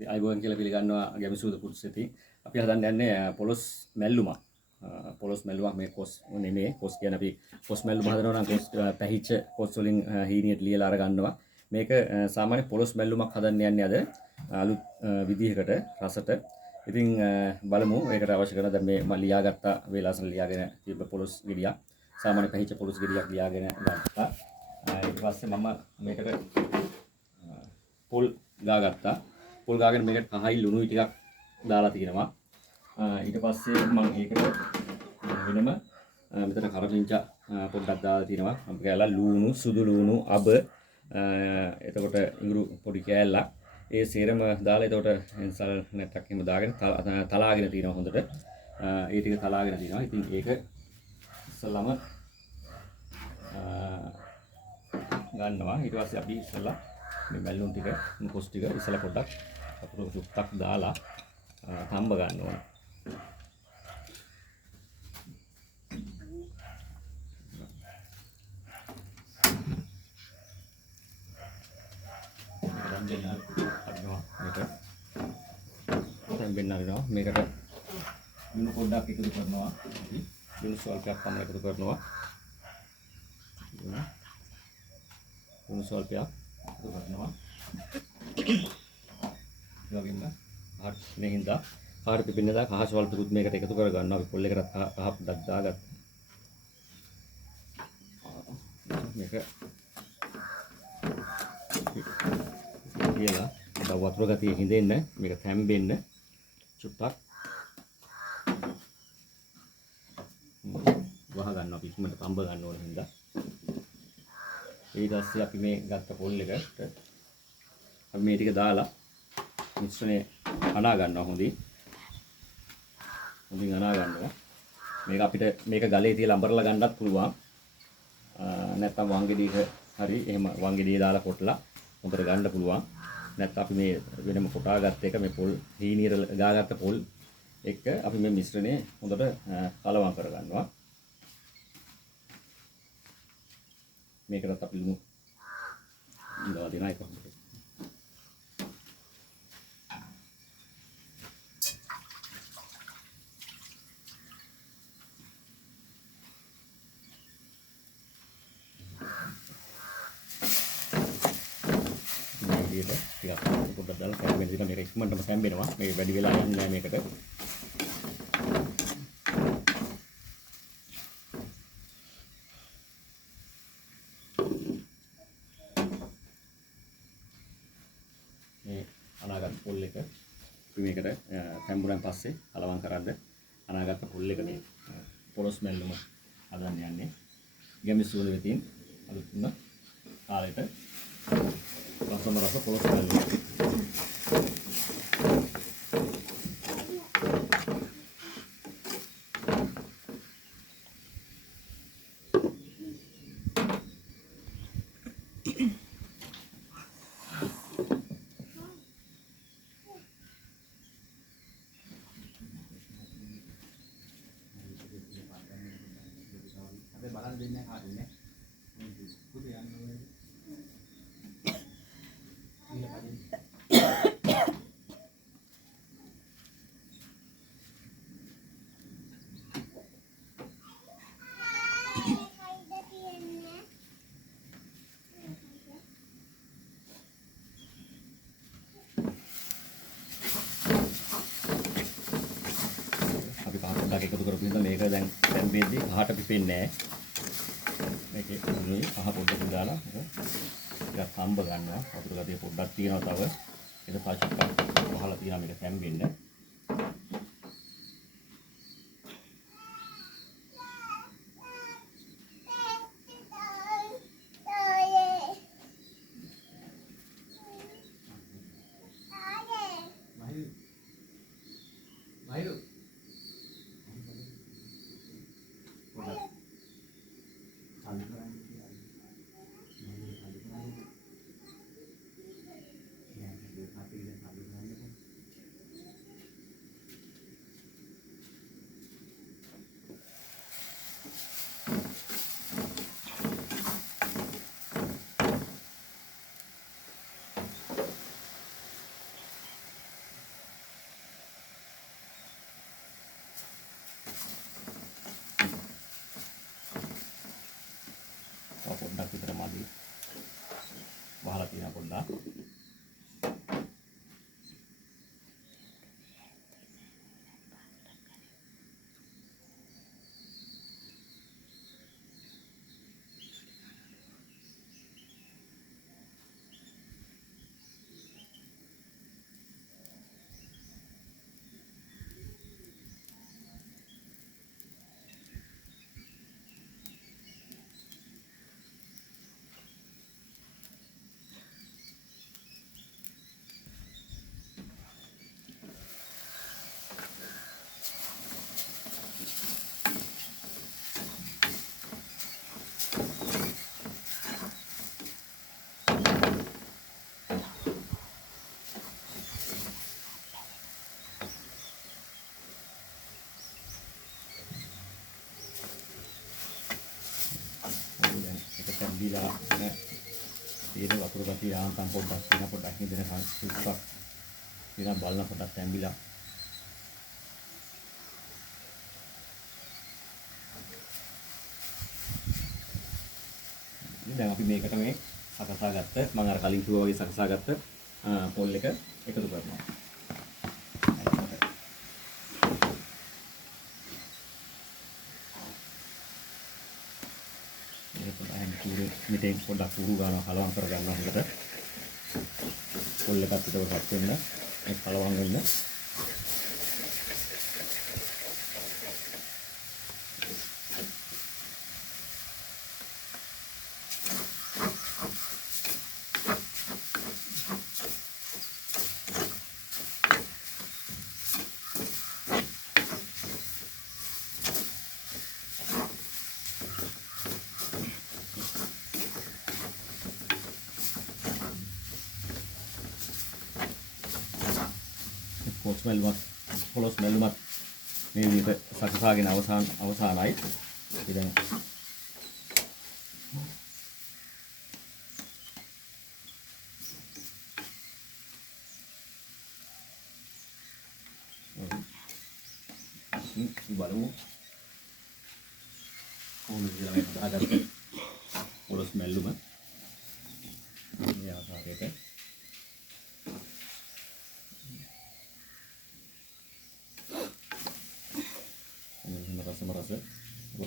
අයිබෝන් කියලා පිළිගන්නවා ගැමිසූද පුරුෂයති. අපි හදන්න යන්නේ පොලොස් මැල්ලුමක්. පොලොස් මැල්ලුමක් මේ කොස් නෙමෙයි. කොස් කියන්නේ අපි කොස් මැල්ලුම හදනවා නම් කොස් පැහිච්ච කොස් වලින් හීනියට ලියලා අර ගන්නවා. මේක සාමාන්‍ය පොලොස් මැල්ලුමක් හදන්න යන්නේ අද අලුත් විදිහකට රසට. ඉතින් බලමු ඒකට අවශ්‍ය කරන දැන් මේ මම ලියාගත්ත වේලාසන ලියාගෙන තිබ්බ පොලොස් ගෙඩියක්. සාමාන්‍ය පැහිච්ච පොලොස් ගෙඩියක් ලියාගෙන ගත්තා. ඊට පස්සේ මම මේකට පොල් ගාගත්තා. පොල් ගාගෙන මේකට කහයි ලුණුයි ටිකක් දාලා තියෙනවා. ඊට පස්සේ මම ඒකට වෙනම මෙතන කරපිංචා පොඩ්ඩක් දාලා තියෙනවා. අපි කැලලා ලුණු, සුදු ලුණු, අබ එතකොට ඉඟුරු පොඩි කෑල්ලක්. ඒ සේරම දාලා එතකොට එන්සල් නැට්ටක් එහෙම දාගෙන තලාගෙන තියෙනවා හොඳට. ඒ ටික තලාගෙන තියෙනවා. ඉතින් ඒක ඉස්සලම ගන්නවා. ඊට පස්සේ අපි ඉස්සලා මේ මැල්ලුම් ටික කොස් ටික ඉස්සලා පොඩ්ඩක් අපුරු සුක්තක් දාලා තම්බ ගන්න ඕන. මේකට ලුණු පොඩ්ඩක් එකතු කරනවා. ලුණු ස්වල්පයක් පමණ එකතු කරනවා. ලුණු ස්වල්පයක් එකතු කරනවා. ඒ වගේම මේ හින්දා කාර් පිපෙන්න දා කහ ස්වල්පකුත් මේකට එකතු කර ගන්නවා. අපි පොල් එකකට කහ පොඩ්ඩක් දාගත්තා. මේක කියලා වතුර ගතිය හිඳෙන්න මේක තැම්බෙන්න චුට්ටක් වහ ගන්නවා. අපි ඉක්මනට තඹ ගන්න ඕන හින්දා. ඊට පස්සේ අපි මේ ගත්ත පොල් එකට අපි මේ ටික දාලා මිශ්‍රණය අනා ගන්නවා හොඳින් අනා ගන්නවා. මේක අපිට මේක ගලේ තියලා අඹරලා ගන්නත් පුළුවන්. නැත්නම් වංගෙඩියක හරි එහෙම වංගෙඩිය දාලා කොටලා හොඳට ගන්න පුළුවන්. නැත්නම් අපි මේ වෙනම කොටා ගත්ත එක මේ පොල් හීනියර ගාගත්ත පොල් එක අපි මේ මිශ්‍රණය හොඳට කලවම් කර ගන්නවා. මේකටත් අපි ලුණු දාලා දෙනවා ඒක හොඳට. ටිකක් පොඩ්ඩක් දාලා කැපෙන්න දෙනවා. මේක ඉක්මනටම තැම්බෙනවා. මේක වැඩි වෙලා යන්නේ නැහැ මේකට. මේ අනාගත පොල් එක අපි මේකට තැම්බුනන් පස්සේ කලවම් කරද්ද අනාගත පොල් එක මේ පොලොස් මැල්ලුම හදන්න යන්නේ. ගැමිසූල වෙතින් අලුත්ම කාලෙට රසම රස පොලොස් මැල්ලුම. බලන්න දෙන්නේ කාටුනේ පුතේ යන්නේ අපි කහ පොඩ්ඩක් එකතු කරපු නිසා මේක දැන් බෙද්දී කහට පිපෙන්නේ නැහැ. මේකේ උණුයි කහ පොඩ්ඩක් දාලා ටිකක් තම්බ ගන්නවා. වතුර ගතිය පොඩ්ඩක් තියෙනවා තව. ඒක පාචුක්කක් වහලා තියෙනවා මේක තැම්බෙන්න. තියෙනවා පොඩ්ඩක්. ඒක තැම්බිලා නේ. තියෙන වතුර ගතිය ආන්තම් පොඩ්ඩක් තියෙන පොඩ්ඩක් හින්දෙන සුප්පක් තියෙන බලන පොඩ්ඩක් තැම්බිලා. දැන් අපි මේකට මේ සකසාගත්ත මම අර කලින් කිව්වා වගේ සකසාගත්ත පොල් එක එකතු කරනවා. මෙතෙන් පොඩ්ඩක් උරු ගන්නවා කලවම් කර ගන්නවා හොඳට. පොල් එකත් පිටවපත් වෙන්න ඒ කලවම් වෙන්න. පොලොස් මැල්ලුමත් මේ විදිහට සකසාගෙන අවසానයි. ඉතින් බලමු කොහොමද කියලා මේ හදාගත්තේ පොලොස් මැල්ලුම මේ ආකාරයට. merasa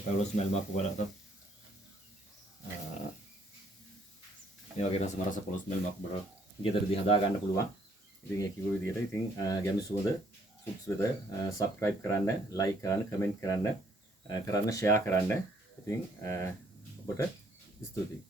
පොලොස් මැල්ලුමක් ඔයාලට මේ වගේ රස පොලොස් මැල්ලුමක් ඔයාලට ගෙදරදී හදා ගන්න පුළුවන්. ඉතින් ඒ කිව්ව විදිහට ඉතින් ගැමි සුවඳ ෆුඩ්ස් වෙත subscribe කරන්න, like කරන්න, comment කරන්න, ෂෙයා කරන්න. ඉතින් ඔබට ස්තුතියි.